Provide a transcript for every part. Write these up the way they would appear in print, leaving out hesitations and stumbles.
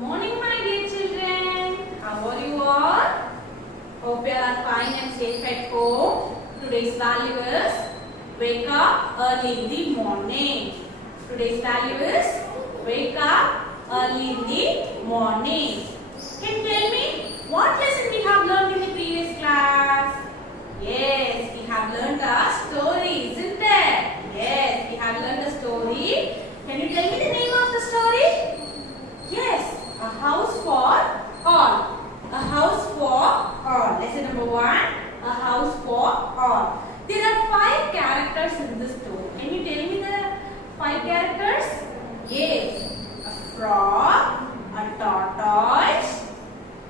Morning, my dear children. How are you all? Hope you are fine and safe at home. Today's value is wake up early in the morning. Today's value is wake up early in the morning. Can you tell me what lesson we have learned in the previous class? Yes, we have learned a story, isn't it? Yes, we have learned a story. Can you tell me the name of the story? Yes, a house for all. A house for all. Lesson number 1, a house for all. There are 5 characters in this story. Can you tell me the 5 characters? Yes, a frog, a tortoise.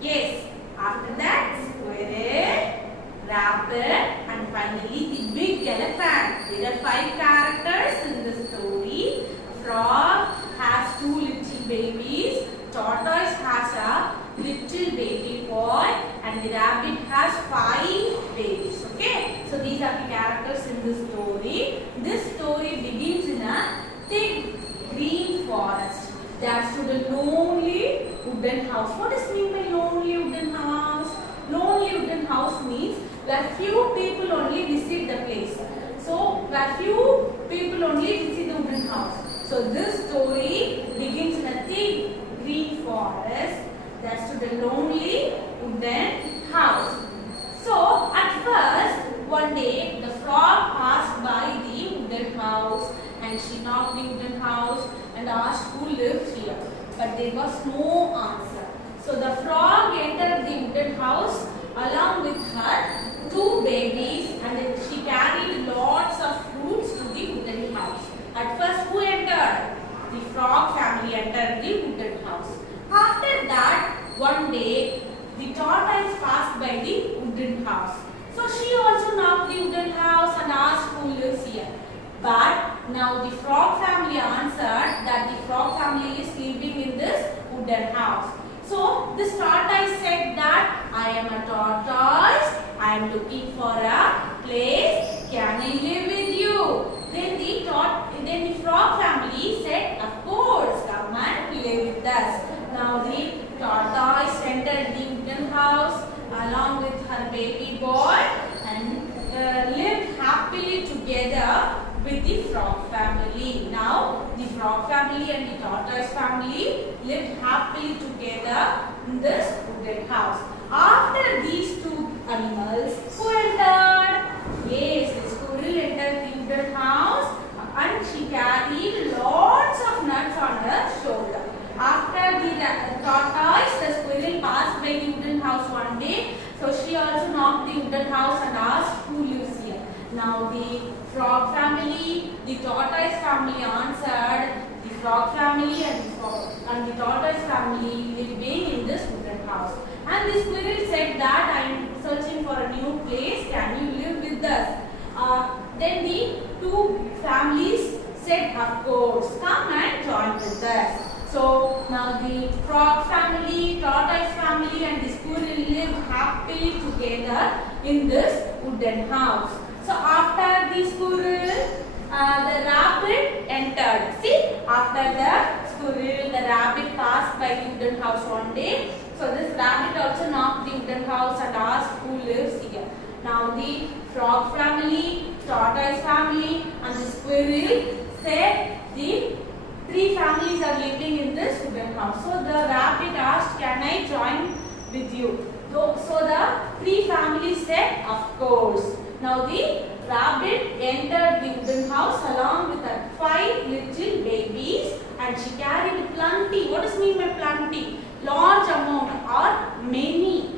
Yes, after that, squirrel, rabbit, and finally the big elephant. There are 5 characters in the story. A frog has 2 little babies. Tortoise has a little baby boy, and the rabbit has 5 babies. Okay, so these are the characters in the story. This story begins in a thick green forest. There stood a lonely wooden house. What does mean by lonely wooden house? Lonely wooden house means where few people only visit the place. So where few people only visit the wooden house. So this story begins in a thick green forest. There stood a lonely wooden house. So at first, one day the frog passed by the wooden house, and she knocked the wooden house and asked who lives here. But there was no answer. So the frog entered the wooden house along with her 2 babies, and then she carried lots of fruits to the wooden house. At first, who entered? The frog family entered the wooden house. After that, one day, the tortoise passed by the wooden house. So she also knocked the wooden house and asked who lives here. But now the frog family answered that the frog family is living in this wooden house. So this tortoise said that I am a tortoise. I am looking for a place. Can I live with you? Then the frog family said, of course, come and live with us. Now the tortoise entered the wooden house along with her baby boy and lived happily together with the frog family. Now the frog family and the tortoise family lived happily together in this wooden house. After these 2 animals, who entered? Yes, the squirrel entered the wooden house and she carried lots of nuts on her shoulder. After the tortoise, the squirrel passed by the wooden house one day. So she also knocked the wooden house and asked who lives here. Now the frog family, the tortoise family answered, the frog family and the tortoise family living in this wooden house. And the squirrel said that I am searching for a new place. Can you live with us? Then the 2 families said, of course, come and join with us. So now the frog family, tortoise family and the squirrel lived happily together in this wooden house. So after the squirrel, the rabbit entered. See, after the squirrel, the rabbit passed by the wooden house one day. So this rabbit also knocked the wooden house and asked who lives here. Now the frog family, tortoise family and the squirrel said the 3 families are living in this wooden house. So the rabbit asked, can I join with you? So the 3 families said, of course. Now the rabbit entered the wooden house along with her 5 little babies, and she carried plenty. What does mean by plenty? Large amount or many.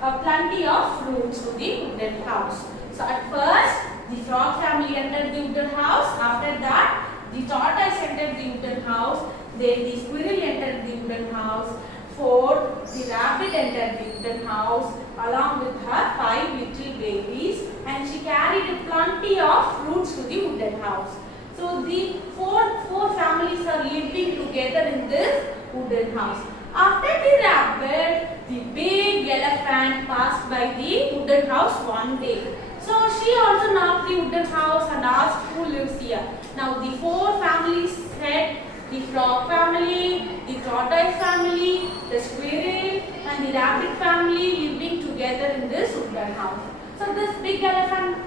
Plenty of fruits to the wooden house. So at first, the frog family entered the wooden house. After that, the tortoise entered the wooden house. Then the squirrel entered the wooden house. 4, the rabbit entered the wooden house along with her 5 little babies, and she carried plenty of fruits to the wooden house. So the four families are living together in this wooden house. After the rabbit, the big elephant passed by the wooden house one day. So she also knocked the wooden house and asked who lives here. Now the 4 families said the frog family, the tortoise family, the squirrel and the rabbit family living together in this wooden house. So this big elephant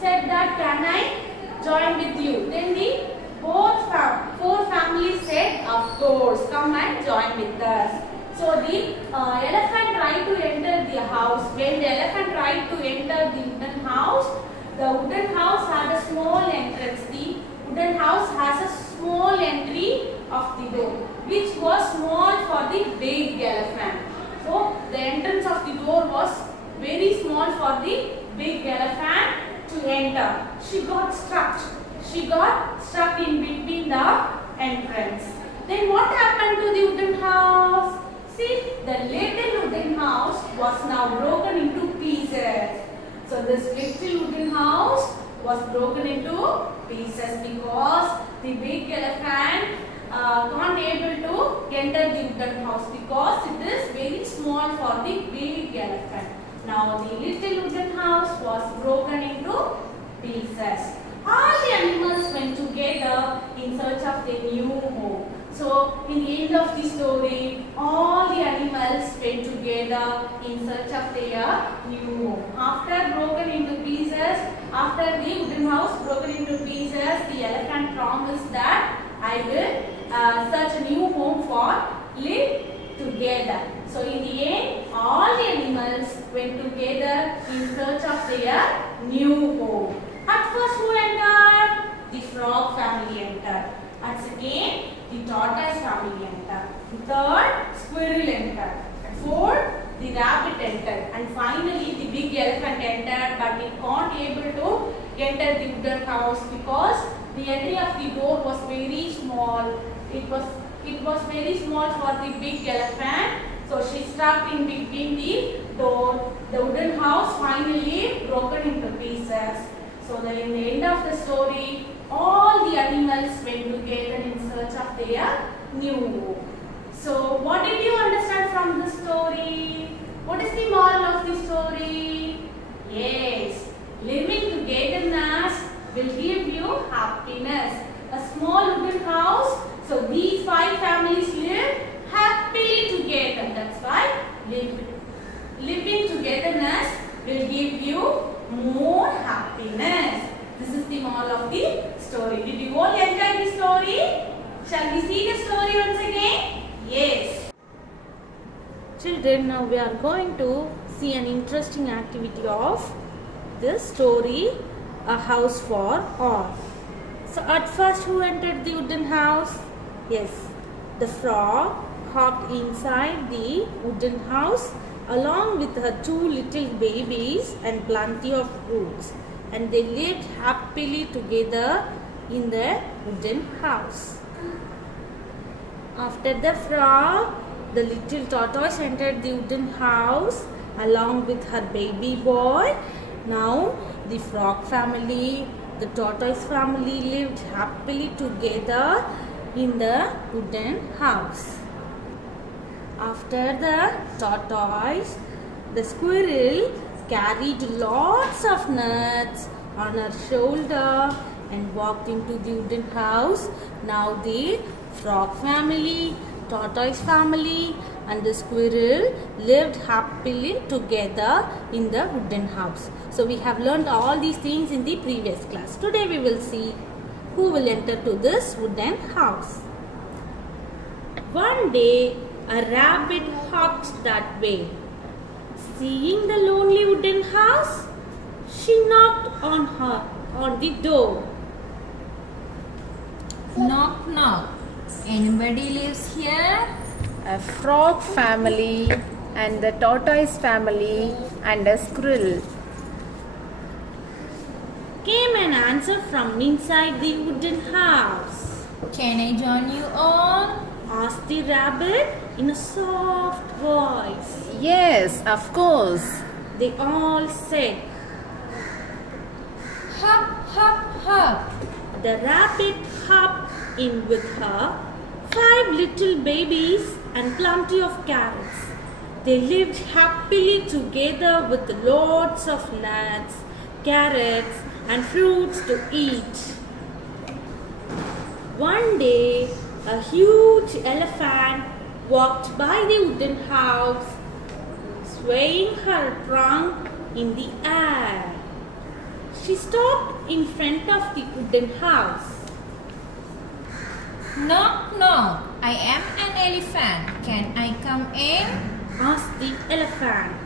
said that, can I join with you? Then the four families said, of course, come and join with us. So the elephant tried to enter the house. When the elephant tried to enter the wooden house had a small entrance. The wooden house has a small entry of the door, which was small for the big elephant. So the entrance of the door was very small for the big elephant to enter. She got stuck. She got stuck in between the entrance. Then what happened to the wooden house? See, the little wooden house was now broken into pieces. So this little wooden house was broken into pieces because the big elephant can't able to enter the wooden house because it is very small for the big elephant. Now the little wooden house was broken into pieces. All the animals went together in search of their new home. So in the end of the story, all the animals went together in search of their new home. After broken into pieces, after the wooden house broken into pieces, the elephant promised that I will search a new home for live together. So in the end, all the animals went together in search of their new home. At first, who entered? The frog family entered. At second, the tortoise family entered. Third, squirrel entered. Fourth, the rabbit entered. And finally, the big elephant entered, but it can't able to enter the wooden house because the entry of the door was very small. It was very small for the big elephant. So she stuck in between the door. The wooden house finally broken into pieces. So then in the end of the story, all the animals went together in search of their new home. So what did you understand from the story? What is the moral of the story? Yes, living togetherness will give you happiness. A small wooden house, so these 5 families live happily together. That's why living togetherness will give you more happiness. This is the moral of the story. Did you all enjoy the story? Shall we see the story once again? Yes. Children, now we are going to see an interesting activity of this story, A House for All. So at first, who entered the wooden house? Yes, the frog hopped inside the wooden house along with her 2 little babies and plenty of fruits, and they lived happily together in the wooden house. After the frog, the little tortoise entered the wooden house along with her baby boy. Now the frog family, the tortoise family lived happily together in the wooden house. After the tortoise, the squirrel carried lots of nuts on her shoulder and walked into the wooden house. Now the frog family, tortoise family and the squirrel lived happily together in the wooden house. So we have learned all these things in the previous class. Today we will see who will enter to this wooden house. One day a rabbit hopped that way. Seeing the lonely wooden house, she knocked on the door. Knock, knock. Anybody lives here? A frog family and the tortoise family and a squirrel. Came an answer from inside the wooden house. Can I join you all? Asked the rabbit in a soft voice. Yes, of course. They all said. Hop, hop, hop. The rabbit hopped in with her 5 little babies and plenty of carrots. They lived happily together with lots of nuts, carrots and fruits to eat. One day, a huge elephant walked by the wooden house, swaying her trunk in the air. She stopped in front of the wooden house. Knock, knock. I am an elephant. Can I come in? Asked the elephant.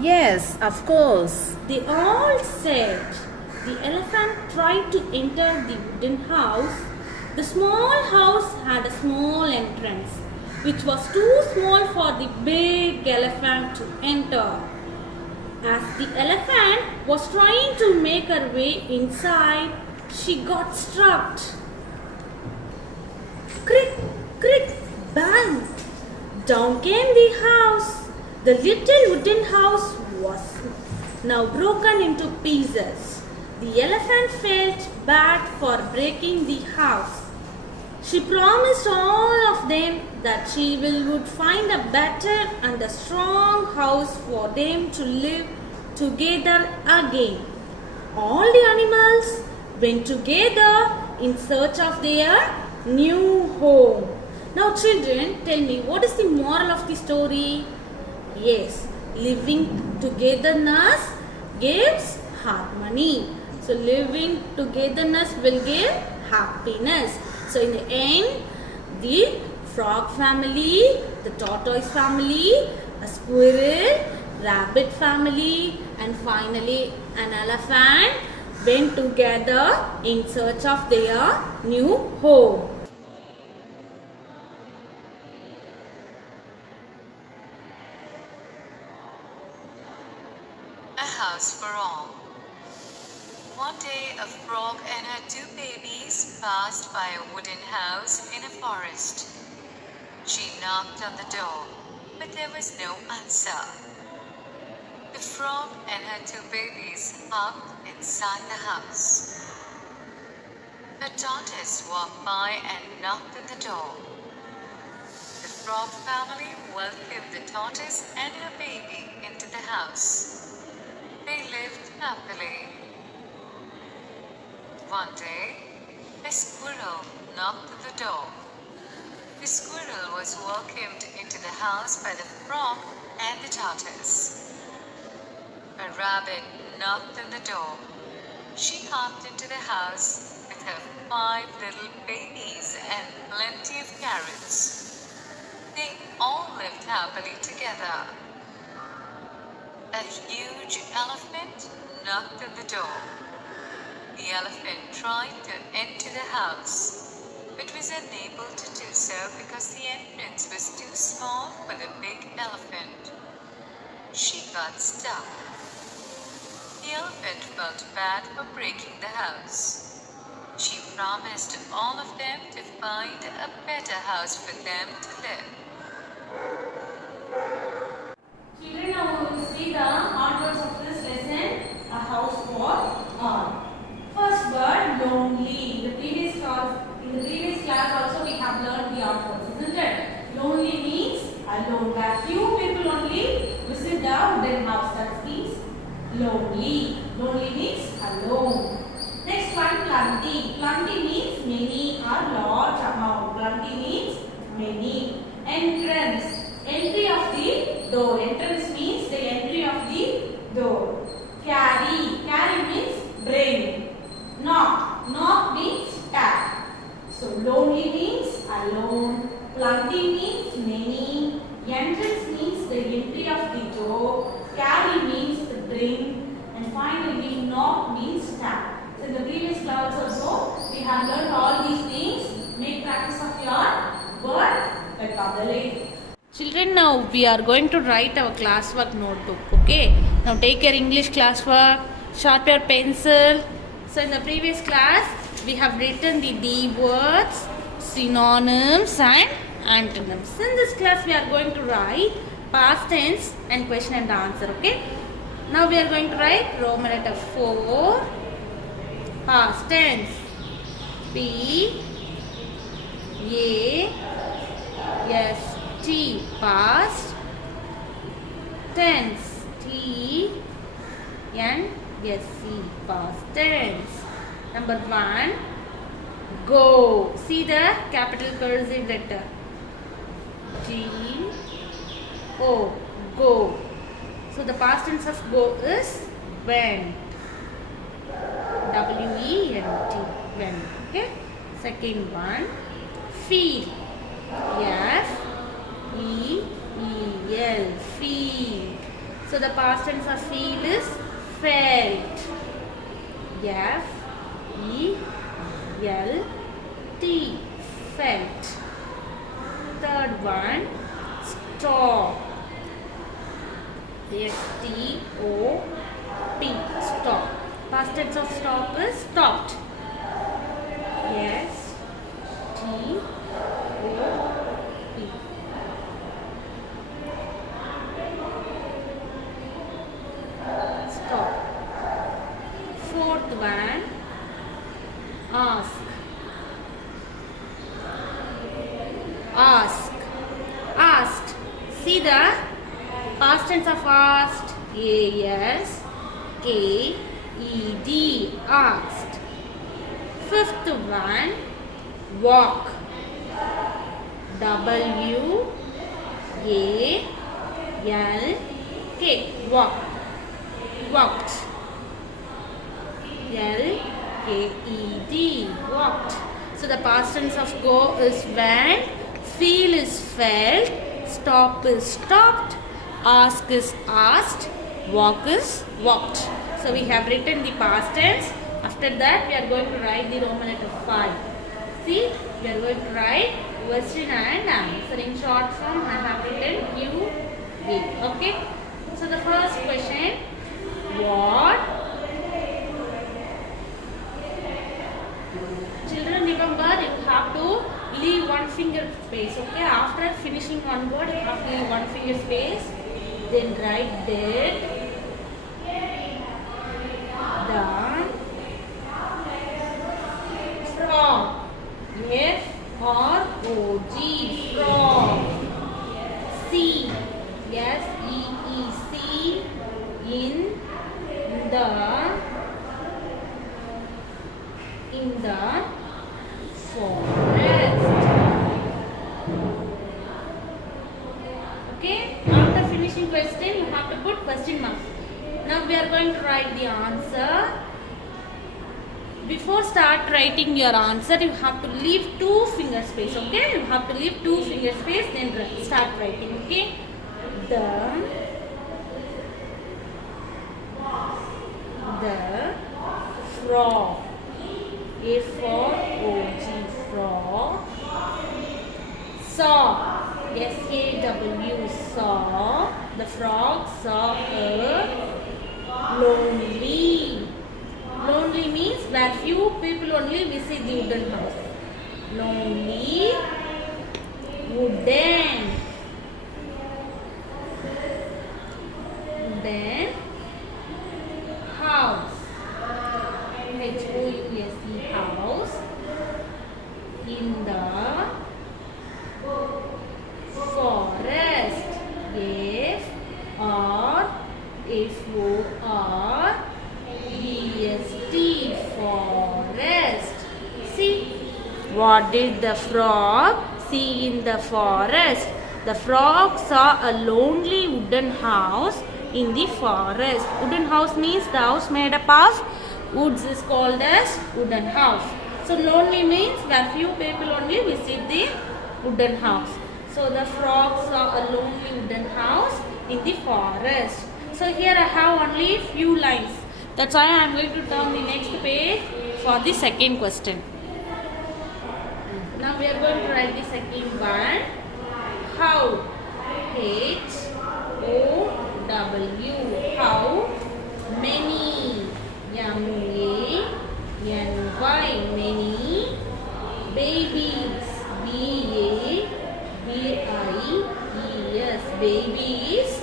Yes, of course. They all said. The elephant tried to enter the wooden house. The small house had a small entrance, which was too small for the big elephant to enter. As the elephant was trying to make her way inside, she got struck. Crick, crick, bang! Down came the house. The little wooden house was now broken into pieces. The elephant felt bad for breaking the house. She promised all of them that she would find a better and a strong house for them to live together again. All the animals went together in search of their new home. Now children, tell me, what is the moral of the story? Yes, living togetherness gives harmony. So living togetherness will give happiness. So in the end, the frog family, the tortoise family, a squirrel, rabbit family, and finally an elephant went together in search of their new home. A house for all. One day, a frog and her two babies passed by a wooden house in a forest. She knocked on the door, but there was no answer. The frog and her two babies hopped inside the house. A tortoise walked by and knocked on the door. The frog family welcomed the tortoise and her baby into the house. They lived happily. One day, a squirrel knocked on the door. The squirrel was welcomed into the house by the frog and the tortoise. A rabbit knocked on the door. She hopped into the house with her 5 little babies and plenty of carrots. They all lived happily together. A huge elephant knocked on the door. The elephant tried to enter the house, but was unable to do so because the entrance was too small for the big elephant. She got stuck. The elephant felt bad for breaking the house. She promised all of them to find a better house for them to live. Children, now we will see the hard words of this lesson, a house for all. First word, lonely. In the previous class also we have learned the hard words, isn't it? Lonely means alone. Where few people only visit the wooden house. That means lonely. Lonely means alone. Next one, plenty. Plenty means many or large amount. Plenty means many. Entrance. Entry of the door. Entrance means the entry of the door. Carry. Carry means bring. Knock. Knock means tap. So lonely means alone. Plenty means many. Entrance means the entry of the door. Carry means the bring. And finally knock means tap. So in the previous class also we have learned all these things. Make practice of your word vocabulary. Children, now we are going to write our classwork notebook. Okay. Now take your English classwork. Sharpen your pencil. So in the previous class, we have written the D words, synonyms and antonyms. In this class, we are going to write past tense and question and answer. Okay. Now we are going to write Roman letter 4, past tense, P, A, S, T, past tense, T, N, S, C, past tense. Number 1, Go. See the capital cursive letter. G O. Go. So the past tense of go is went. W-E-N-T. Went. Okay. Second one. Feel. F-E-E-L. Feel. So the past tense of feel is felt. F-E-L-T. Felt. Third one. Stop. S-T-O-P. Stop. Past tense of stop is stopped. S-T-O-P. Stop. Fourth one. Ask. Ask. Asked. See the past tense of asked. A-S-K-E-D. Asked. Fifth one. Walk. W-A-L-K. Walk. Walked. L-K-E-D. Walked. So the past tense of go is went. Feel is felt. Stop is stopped. Ask is asked. Walk is walked. So we have written the past tense. After that we are going to write the Roman letter 5. See, we are going to write question and answer. In short form I have written Q A. Okay. So the first question. What? Children, remember you have to leave one finger space. Okay. After finishing one word you have to leave one finger space. Then write did. The frog. F-R-O-G. Frog. See. S-E-E-C. In the forest. Okay. After finishing question you have to put question mark. Now we are going to write the answer. Before start writing your answer, you have to leave 2 finger space. Okay, you have to leave 2 finger space, then start writing. Okay, the frog. F-R-O-G. Frog. Saw. S-A-W. Saw. The frog saw a lonely. Lonely means where few people only visit the wooden house. Lonely wooden house. H-O-U-S-E. House in the forest. F-R-F-O-R-E-S-T. Forest. See, what did the frog see in the forest? The frog saw a lonely wooden house in the forest. Wooden house means the house made up of woods is called as wooden house. So lonely means where few people only visit the wooden house. So the frog saw a lonely wooden house in the forest. So here I have only few lines. That's why I am going to turn the next page for the second question. Now we are going to write the second one. How. H-O-W. How many. M-A-N-Y. Many babies. B-A-B-I-E-S. Babies.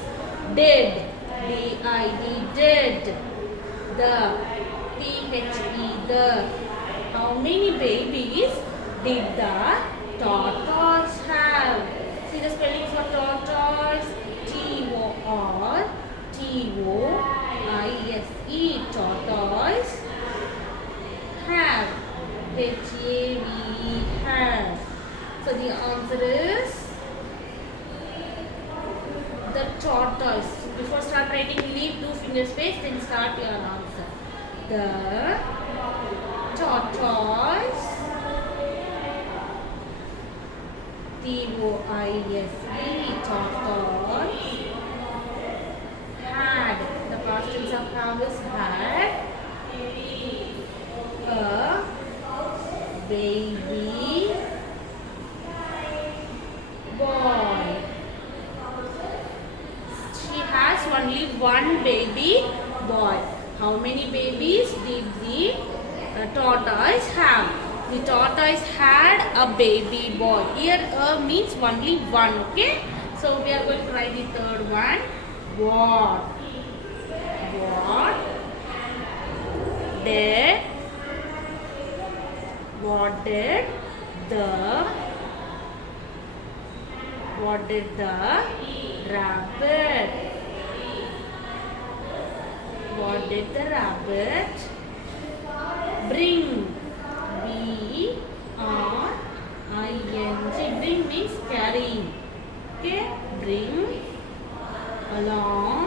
Dead. D-I-D. Dead. The. T-H-E. The. How many babies did the tortoise have? See the spelling for tortoise. T-O-R-T-O-I-S-E. Tortoise. Have. H-A-V. The tortoise. Before start writing, leave 2 finger space, then start your answer. The tortoise. T-O-I-S-E. Tortoise. Had. The past tense of have is had. A baby boy. She has only one baby boy. How many babies did the tortoise have? The tortoise had a baby boy. Here means only one. Okay. So we are going to write the third one. What? What did the rabbit bring? B-R-I-N-G. Bring means carrying. Okay, bring along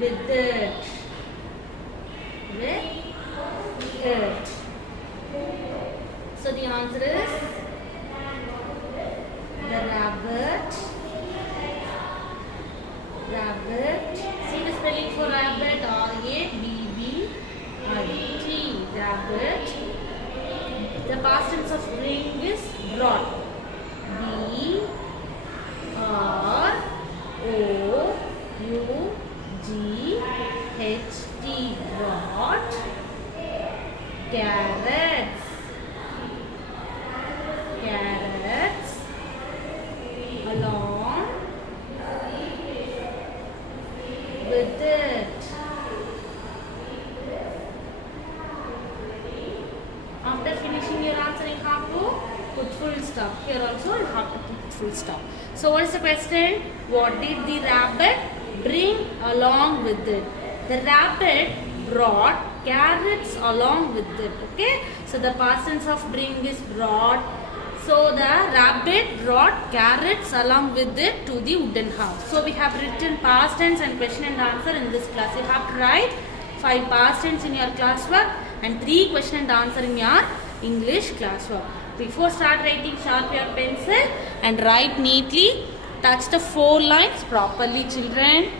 with it. So the answer is the rabbit. See the spelling for rabbit. R-A-B-B-I-T. Rabbit. The past tense of bring is brought. B-R-O-U-G-H-T. Brought carrots along with it. After finishing your answer, you have to put full stop. Here also you have to put full stop. So what is the question? What did the rabbit bring along with it? The rabbit brought carrots along with it. Okay. So the past tense of bring is brought. So the rabbit brought carrots along with it to the wooden house. So we have written past tense and question and answer in this class. You have to write 5 past tense in your classwork and 3 question and answer in your English classwork. Before start writing, sharpen your pencil and write neatly. Touch the 4 lines properly, children.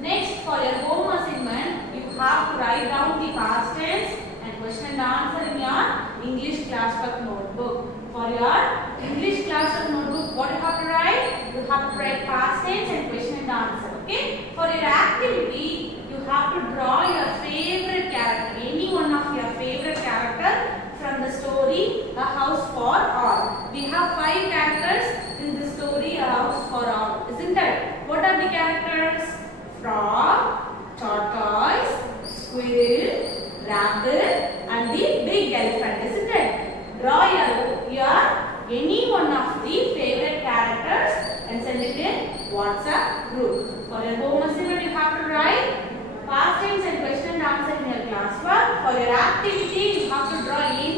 Next, for your home assignment, you have to write down the past tense and question and answer in your English classwork notebook. For your English classwork notebook, what you have to write? You have to write past tense and question and answer. Okay? For your activity, you have to draw your favorite character, any one of your favorite character from the story A House for All. We have 5 characters in the story A House for All, isn't it? What are the characters? Frog, tortoise, squirrel, rabbit and the big elephant, isn't it? Draw your any one of the favorite characters and send it in WhatsApp group. For your home assignment, you have to write past tense and question and answer in your classwork. For your activity, you have to draw any